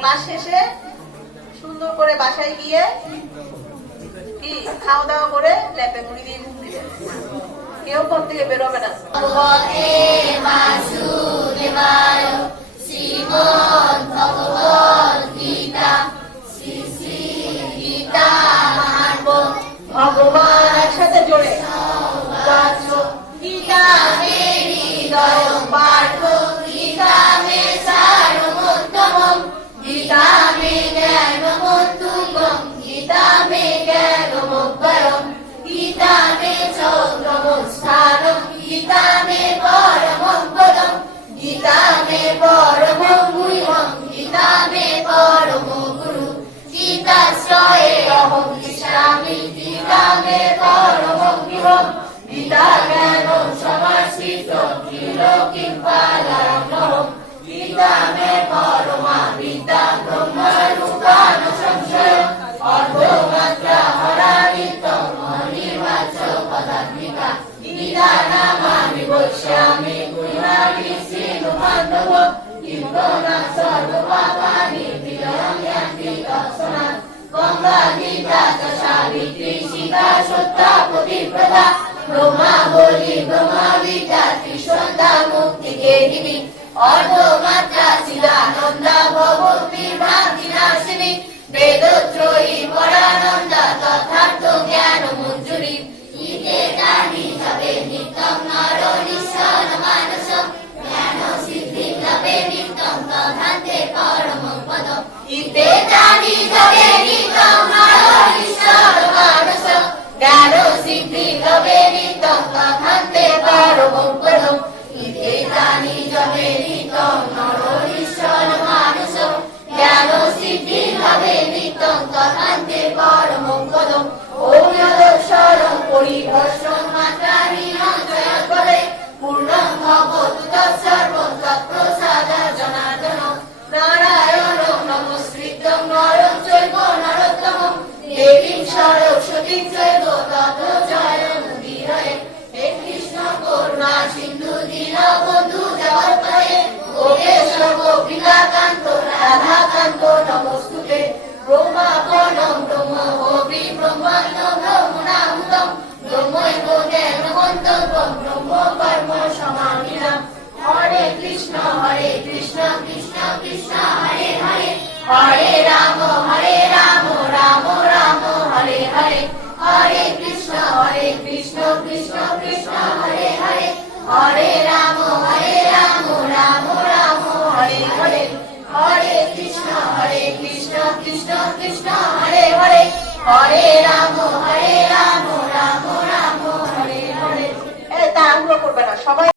Class শেষে সুন্দর করে বাসায় গিয়ে কি খাওয়া দাওয়া করে ল্যাপে মুড়ি দিয়ে ঘুম দিবেন। কেউ ঘর থেকে বেরোবে না। ভগবান একসাথে জোরে গীতা মেরি হৃদয় পাঠ গীতা মে সারমোত্তমম গীতা মে জ্ঞানমোত্তুকম গীতা মে জ্ঞানমোজ্ঞরম গীতা মে চৌদ্রমস্থানম গীতা মে পরমং পদম গীতা মে পরমং গুরুম গীতা মে পরম গুরু গীতাশ্রয়ে অহং তিষ্ঠামি গীতা মে পরমং গৃহম গীতা জ্ঞান সমাশ্রিত ত্রিলোকিং পালয়ম্যহম গীতা মে পরমা বিদ্যা ব্রহ্মরূপান সংশয়ম অর্ধমাত্রা হরানিত্যং অনির্বাচ্য পদাত্মিকা গীতা নামামি বক্ষ্যামি গুণানি শ্রীনুবান্ধব কিংবা সর্বপাপানি বিলয়ং য়ান্তি তৎক্ষণাৎ গঙ্গা গীতা চ সাবিত্রী সীতা সত্যা পতিব্রতা ব্রহ্মা বলি ব্রহ্মা বিদ্যা ত্রিসন্ধ্যা মুক্তি গেহিনী অর্ধমাত্রা চিদানন্দা ভবতি ভ্রান্তি নাশিনী বেদত্রয়ী পরানন্দা তথার্থ জ্ঞান মঞ্জুরি ইতে জানি যাবে নিত্যং নর নিঃসন মানসম জ্ঞান সিদ্ধি লাভে নিত্যং তথান্তে পরমং পদম ইতে জানি যাবে নিত্যং নর নিঃসন মানসম জ্ঞান সিদ্ধি লাভে নিত্যং তথান্তে পরমং পদম ইতে জানি যাবে নিত্যং নর নিঃসন মানসম জ্ঞান সিদ্ধি লাভে নিত্যং তথান্তে পরমং পদম ওম যদক্ষরং পরিভ্রষ্টং মাত্রাহীনং জয়ৎপদে পূর্ণং ভবতু তৎসর্বং তৎপ্রসাদাৎ জনার্দনং নারায়ণং নমস্কৃত্যং নরং চৈব নরোত্তমং দেবীং সরস্বতীং চৈব ততো জয়মুদীরয়ে হে কৃষ্ণ করুণা সিন্ধু দীনবন্ধু জগৎপতে গোপেশ্বর গোপিকাকান্ত রাধাকান্ত নমস্তুতে ব্রহ্মাপনং ব্রহ্ম হবি ব্রহ্মাণ্ডং ব্রহ্মণাহুতং ব্রহ্মৈব জ্ঞানমন্তব্যং ব্রহ্ম কর্ম সমাধিনাম হরে কৃষ্ণ কৃষ্ণ কৃষ্ণ হরে হরে হরে রাম রাম রাম হরে হরে হরে কৃষ্ণ কৃষ্ণ কৃষ্ণ হরে হরে হরে রাম রাম রাম হরে হরে হরে কৃষ্ণ কৃষ্ণ কৃষ্ণ হরে হরে হরে রাম রাম রাম হরে হরে। তাড়াহুড়ো করবে না সবাই।